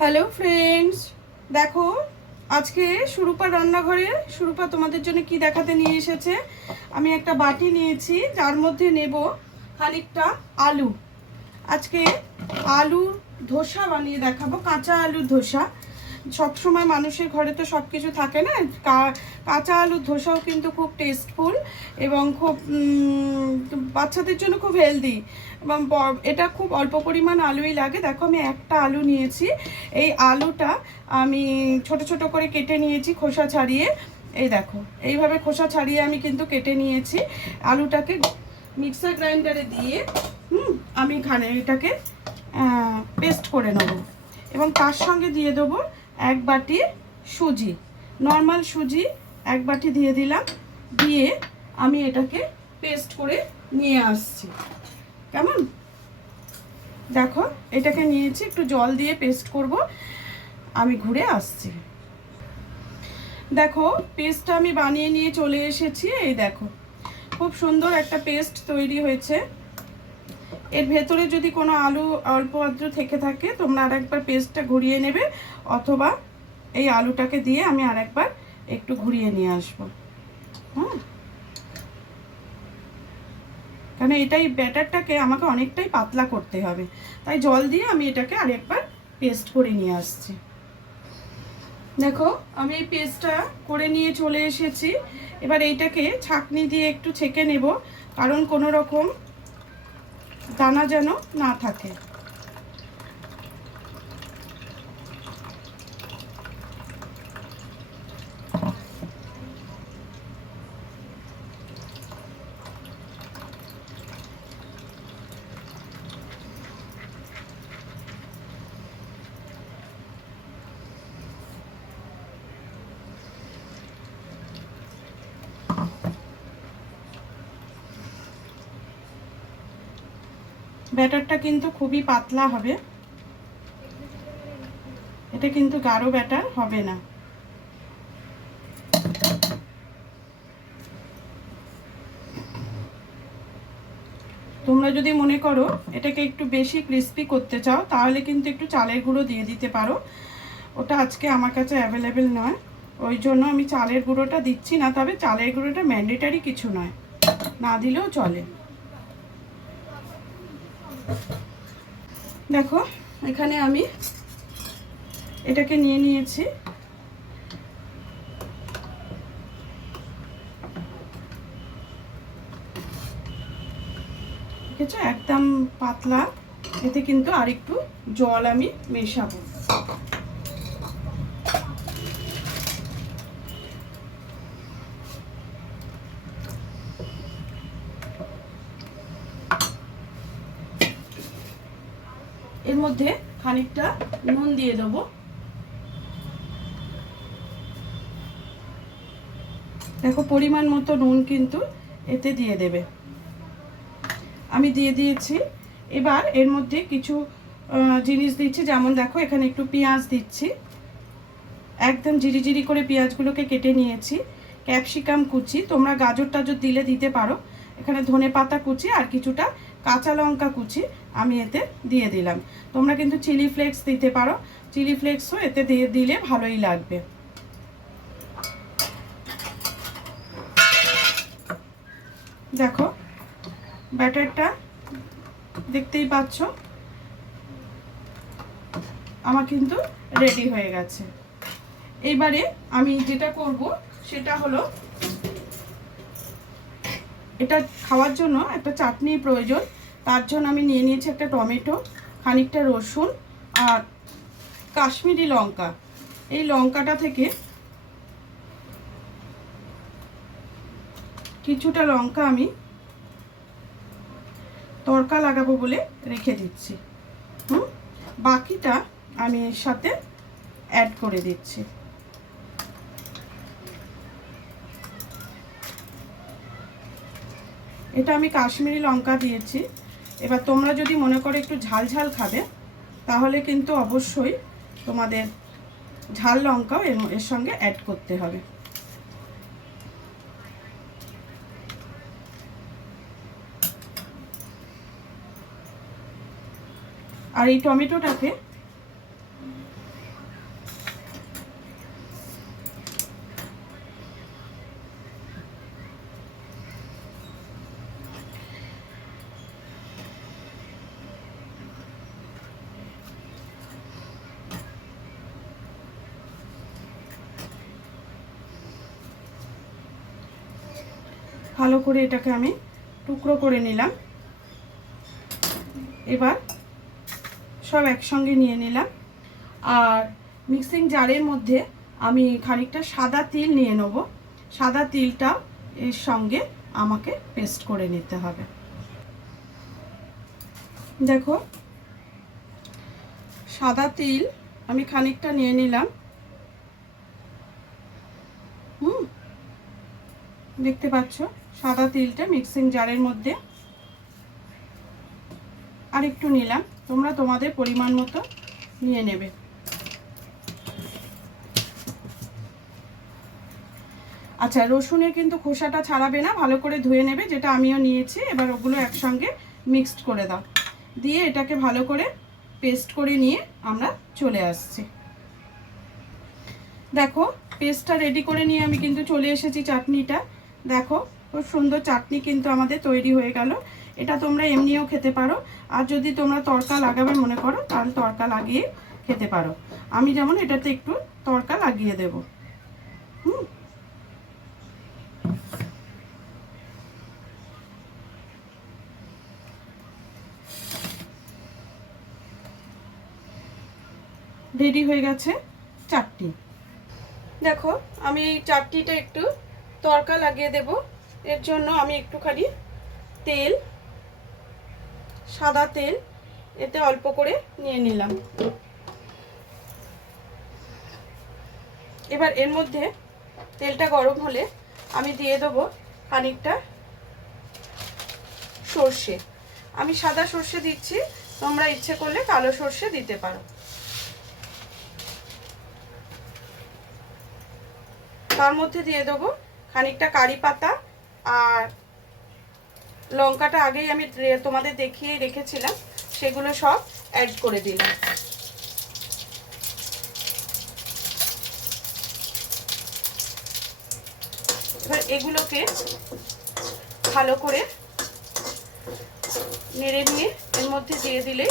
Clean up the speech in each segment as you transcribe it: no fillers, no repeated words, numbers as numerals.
Hello friends, দেখো আজকে সুরূপার রান্নাঘরে সুরূপা তোমাদের জন্য কি দেখাতে নিয়ে এসেছে। আমি একটা বাটি নিয়েছি, যার মধ্যে নেব খানিকটা আলু। আজকে আলুর ধোসা বানিয়ে দেখাবো, কাঁচা আলুর ধোসা। সবসময় মানুষের ঘরে তো সব কিছু থাকে না, কাঁচা আলুর ধোসাও কিন্তু খুব টেস্টফুল এবং খুব বাচ্চাদের জন্য খুব হেলদি এবং এটা খুব অল্প পরিমাণ আলুই লাগে। দেখো আমি একটা আলু নিয়েছি, এই আলুটা আমি ছোট ছোট করে কেটে নিয়েছি খোসা ছাড়িয়ে। এই দেখো এইভাবে খোসা ছাড়িয়ে আমি কিন্তু কেটে নিয়েছি। আলুটাকে মিক্সার গ্রাইন্ডারে দিয়ে আমি এটাকে পেস্ট করে নেব এবং তার সঙ্গে দিয়ে দেবো এক বাটি সুজি, নর্মাল সুজি এক বাটি দিয়ে দিলাম। দিয়ে আমি এটাকে পেস্ট করে নিয়ে আসছি। কেমন দেখো এটাকে নিয়েছি, একটু জল দিয়ে পেস্ট করব, আমি ঘুরে আসছি। দেখো পেস্টটা আমি বানিয়ে নিয়ে চলে এসেছি। এই দেখো খুব সুন্দর একটা পেস্ট তৈরি হয়েছে। এর ভেতরে যদি কোনো আলু অল্প আদ্র থেকে থাকে তোমরা আরেকবার পেস্টটা ঘুরিয়ে নেবে, অথবা এই আলুটাকে দিয়ে আমি আরেকবার একটু ঘুরিয়ে নিয়ে আসবো। হ্যাঁ, কারণ এটাই ব্যাটারটাকে আমাকে অনেকটাই পাতলা করতে হবে, তাই জল দিয়ে আমি এটাকে আরেকবার পেস্ট করে নিয়ে আসছি। দেখো আমি এই পেস্টটা করে নিয়ে চলে এসেছি। এবার এইটাকে ছাঁকনি দিয়ে একটু ছেঁকে নেব, কারণ কোনো রকম দানা যেন না থাকে। ব্যাটারটা কিন্তু খুবই পাতলা হবে, এটা কিন্তু গাঢ় ব্যাটার হবে না। তোমরা যদি মনে করো এটাকে একটু বেশি ক্রিস্পি করতে চাও তাহলে কিন্তু একটু চালের গুঁড়ো দিয়ে দিতে পারো। ওটা আজকে আমার কাছে অ্যাভেলেবেল নয়, ওই জন্য আমি চালের গুঁড়োটা দিচ্ছি না। তবে চালের গুঁড়োটা ম্যান্ডেটারি কিছু নয়, না দিলেও চলে। দেখো এখানে আমি এটাকে নিয়ে নিয়েছি। ঠিক আছে, একদম পাতলা, এতে কিন্তু আরেকটু জল আমি মেশাবো। এর মধ্যে খানিকটা নুন দিয়ে দেবো। দেখো পরিমাণ মতো নুন কিন্তু এতে দিয়ে দেবে, আমি দিয়ে দিয়েছি। এবার এর মধ্যে কিছু জিনিস দিচ্ছি, যেমন দেখো এখানে একটু পেঁয়াজ দিচ্ছি, একদম জিরি জিরি করে পেঁয়াজগুলোকে কেটে নিয়েছি। ক্যাপসিকাম কুচি, তোমরা গাজর টাজর দিলে দিতে পারো। এখানে ধনে পাতা কুচি আর কিছুটা কাঁচা লঙ্কা কুচি আমি এতে দিয়ে দিলাম। তোমরা কিন্তু চিলি ফ্লেক্স দিতে পারো, চিলি ফ্লেক্সও এতে দিয়ে দিলে ভালোই লাগবে। দেখো ব্যাটারটা দেখতেই পাচ্ছ আমার কিন্তু রেডি হয়ে গেছে। এইবারে আমি যেটা করব সেটা হলো, এটা খাওয়ার জন্য একটা চাটনির প্রয়োজন। তার জন্য আমি নিয়ে নিয়েছি একটা টমেটো, খানিকটা রসুন আর কাশ্মীরি লঙ্কা। এই লঙ্কাটা থেকে কিছুটা লঙ্কা আমি তড়কা লাগাবো বলে রেখে দিচ্ছি। বাকিটা আমি এর সাথে অ্যাড করে দিচ্ছি। এটা আমি কাশ্মীরি লঙ্কা দিয়েছি। এবার তোমরা যদি মনে করো একটু ঝাল ঝাল খাবে তাহলে কিন্তু অবশ্যই তোমাদের ঝাল লঙ্কাও এর সঙ্গে অ্যাড করতে হবে। আর এই টমেটোটাকে করে এটাকে আমি টুকরো করে নিলাম। এবার সব একসঙ্গে নিয়ে নিলাম। আর মিক্সিং জারের মধ্যে আমি খানিকটা সাদা তিল নিয়ে নেব। সাদা তিলটা এর সঙ্গে আমাকে পেস্ট করে নিতে হবে। দেখো সাদা তিল আমি খানিকটা নিয়ে নিলাম। দেখতে পাচ্ছ সাদা তিলটা মিক্সিং জারের মধ্যে আর একটু নিলাম, তোমরা তোমাদের পরিমাণ মতো নিয়ে নেবে। আচ্ছা, রসুনের কিন্তু খোসাটা ছাড়াবে না, ভালো করে ধুয়ে নেবে, যেটা আমিও নিয়েছি। এবার ওগুলো একসঙ্গে মিক্সড করে দাও, দিয়ে এটাকে ভালো করে পেস্ট করে নিয়ে আমরা চলে আসছি। দেখো পেস্টটা রেডি করে নিয়ে আমি কিন্তু চলে এসেছি চাটনিটা। দেখো খুব সুন্দর চাটনি কিন্তু আমাদের তৈরি হয়ে গেল। এটা তোমরা এমনিও খেতে পারো, আর যদি তোমরা তড়কা লাগাবে মনে করো তাহলে তড়কা লাগিয়ে খেতে পারো। আমি যেমন এটাতে একটু তড়কা লাগিয়ে দেব। রেডি হয়ে গেছে চাটনি। দেখো আমি এই চাটনিটা একটু তড়কা লাগিয়ে দেব। এর জন্য আমি একটুখানি তেল, সাদা তেল এতে অল্প করে নিয়ে নিলাম। এবার এর মধ্যে তেলটা গরম হলে আমি দিয়ে দেবো খানিকটা সর্ষে। আমি সাদা সর্ষে দিচ্ছি, তোমরা ইচ্ছে করলে কালো সর্ষে দিতে পারো। তার মধ্যে দিয়ে দেবো খানিকটা কারি পাতা, আর লঙ্কাটা আগেই আমি তোমাদের দেখিয়ে রেখেছিলাম, সেগুলো সব অ্যাড করে দিলাম। এবার এগুলোকে ভালো করে নেড়ে নিয়ে এর মধ্যে দিয়ে দিলে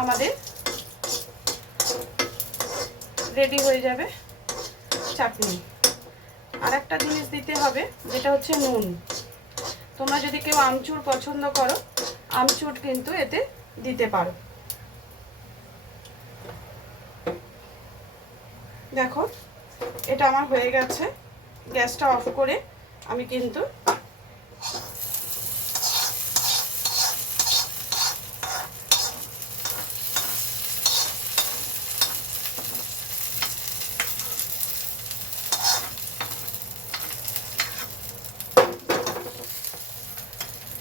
আমাদের রেডি হয়ে যাবে চাটনি। আর একটা জিনিস দিতে হবে, যেটা হচ্ছে নুন। তোমরা যদি কেউ আমচুর পছন্দ করো, আমচুর কিন্তু এতে দিতে পারো। দেখো এটা আমার হয়ে গেছে। গ্যাসটা অফ করে আমি কিন্তু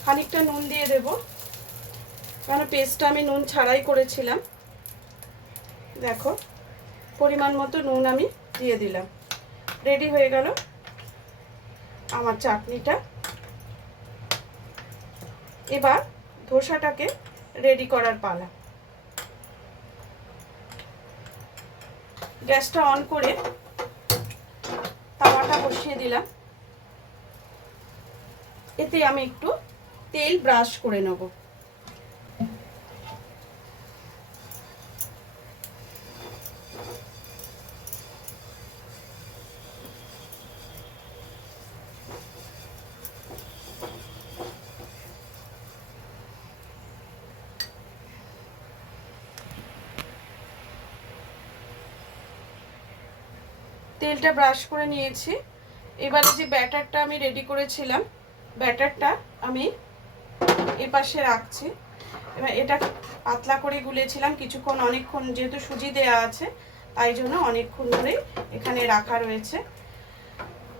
খানিকটা নুন দিয়ে দেব, কারণ পেস্টটা আমি নুন ছাড়াই করেছিলাম। দেখো পরিমাণ মতো নুন আমি দিয়ে দিলাম। রেডি হয়ে গেল আমার চাটনিটা। এবার ধোসাটাকে রেডি করার পালা। গ্যাসটা অন করে তাওয়াটা বসিয়ে দিলাম। এতে আমি একটু তেল ব্রাশ করে নেব। তেলটা ব্রাশ করে নিয়েছি। এবারে যে ব্যাটারটা আমি রেডি করেছিলাম, ব্যাটারটা আমি এপাশে রাখছি। এবার এটা পাতলা করে গুলেছিলাম কিছুক্ষণ, অনেকক্ষণ, যেহেতু সুজি দেয়া আছে তাই জন্য অনেকক্ষণ ধরে এখানে রাখা রয়েছে।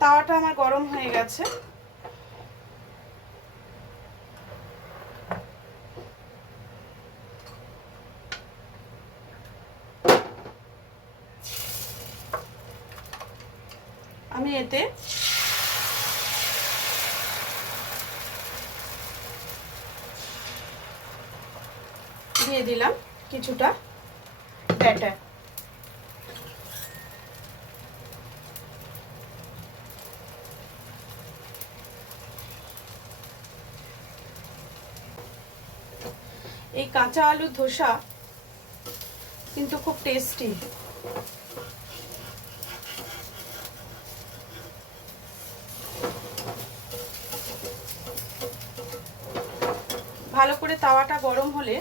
তাওয়াটা আমার গরম হয়ে গেছে। আমি এতে দিয়ে দিলাম কিছুটা ব্যাটার। এই কাঁচা আলুর ধোসা কিন্তু খুব টেস্টি। ভালো করে তাওয়াটা গরম হলে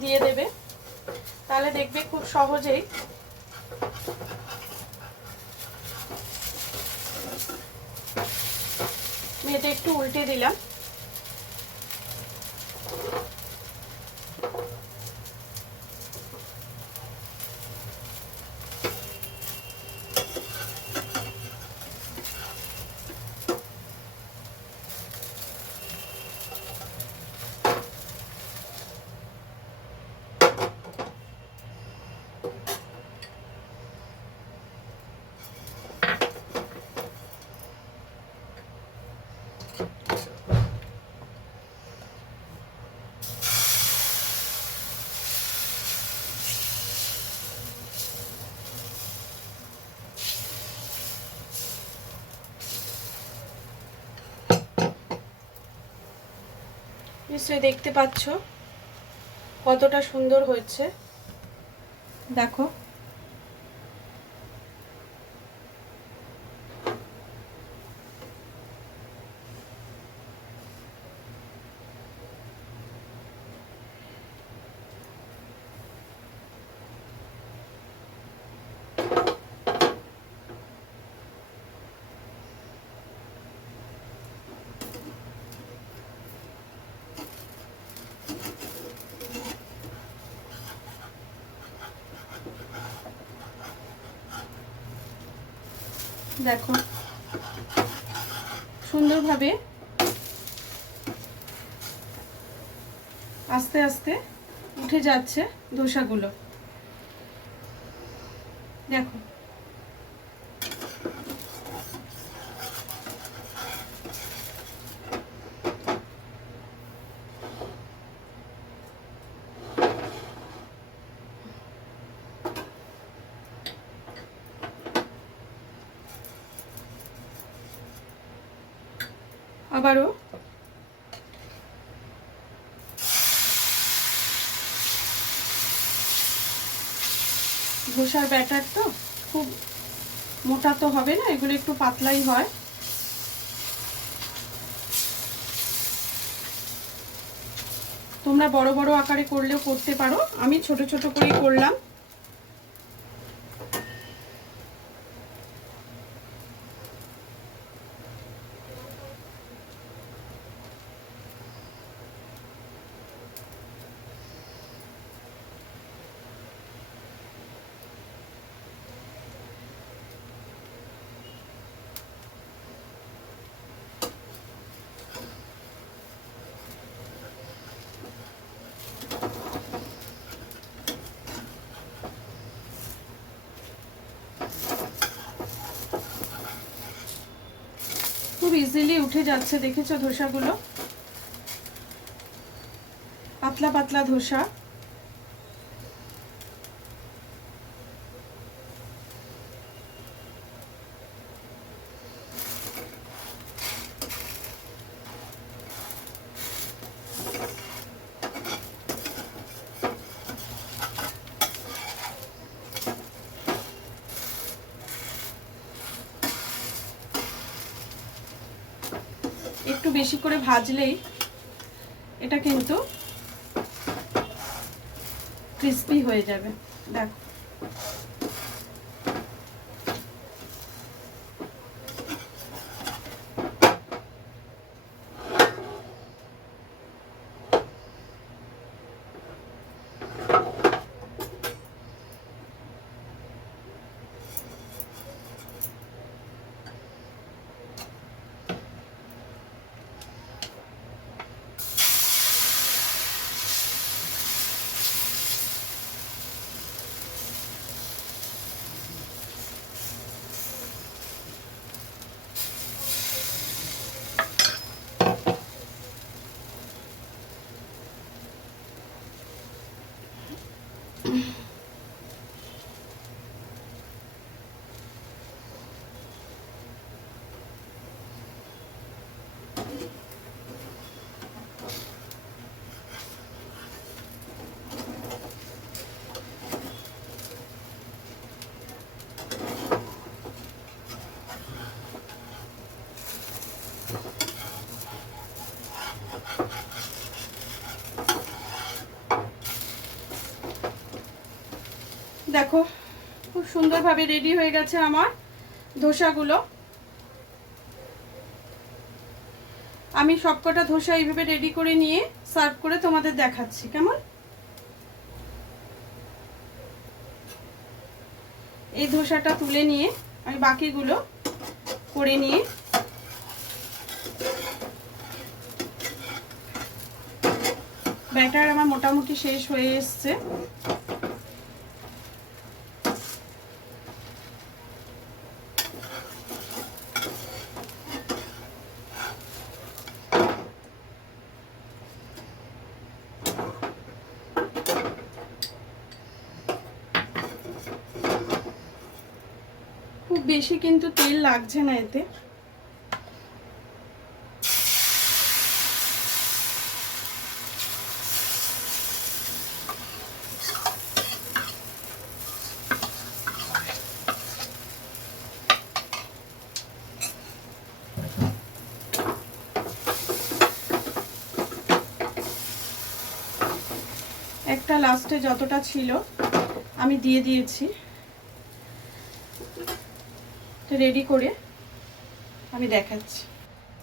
দিয়ে দেবে, তাহলে দেখবে খুব সহজেই আমি এটা একটু উল্টে দিলাম। নিশ্চয়ই দেখতে পাচ্ছ কতটা সুন্দর হয়েছে, দেখো। দেখো সুন্দরভাবে আস্তে আস্তে উঠে যাচ্ছে ধোসাগুলো, দেখো। আবারও ধোসার ব্যাটার তো খুব মোটা তো হবে না, এগুলো একটু পাতলাই হয়। তোমরা বড় বড় আকারে করলেও করতে পারো, আমি ছোট ছোট করেই করলাম। খুব ইজিলি উঠে যাচ্ছে, দেখেছো ধোসাগুলো, পাতলা পাতলা ধোসা। একটু বেশি করে ভাজলেই এটা কিন্তু ক্রিস্পি হয়ে যাবে, দেখো। দেখো খুব সুন্দরভাবে রেডি হয়ে গেছে আমার ধোসাগুলো। আমি সবকটা ধোসা এইভাবে রেডি করে নিয়ে সার্ভ করে তোমাদের দেখাচ্ছি কেমন। এই ধোসাটা তুলে নিয়ে আমি বাকিগুলো করে নিয়ে ব্যাটার আমার মোটামুটি শেষ হয়ে এসছে। খুব বেশি কিন্তু তেল লাগছে না এতে। একটা লাস্টে যতটা ছিল আমি দিয়ে দিয়েছি। রেডি করে আমি দেখাচ্ছি।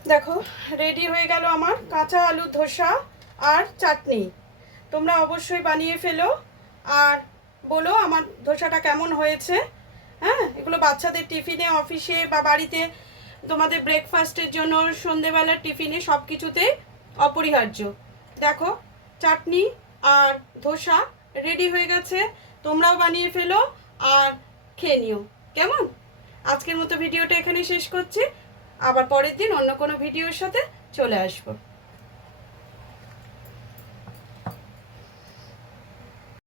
দেখো রেডি হয়ে গেল আমার কাঁচা আলুর ধোসা আর চাটনি। তোমরা অবশ্যই বানিয়ে ফেলো আর বলো আমার ধোসাটা কেমন হয়েছে। হ্যাঁ, এগুলো বাচ্চাদের টিফিনে, অফিসে বা বাড়িতে তোমাদের ব্রেকফাস্টের জন্য, সন্ধেবেলার টিফিনে সব কিছুতেই অপরিহার্য। দেখো চাটনি আর ধোসা রেডি হয়ে গেছে, তোমরাও বানিয়ে ফেলো আর খেয়ে নিও কেমন। আজকের মতো ভিডিওটা এখানে শেষ করছি, আবার পরের দিন অন্য কোনো ভিডিওর সাথে চলে আসবো।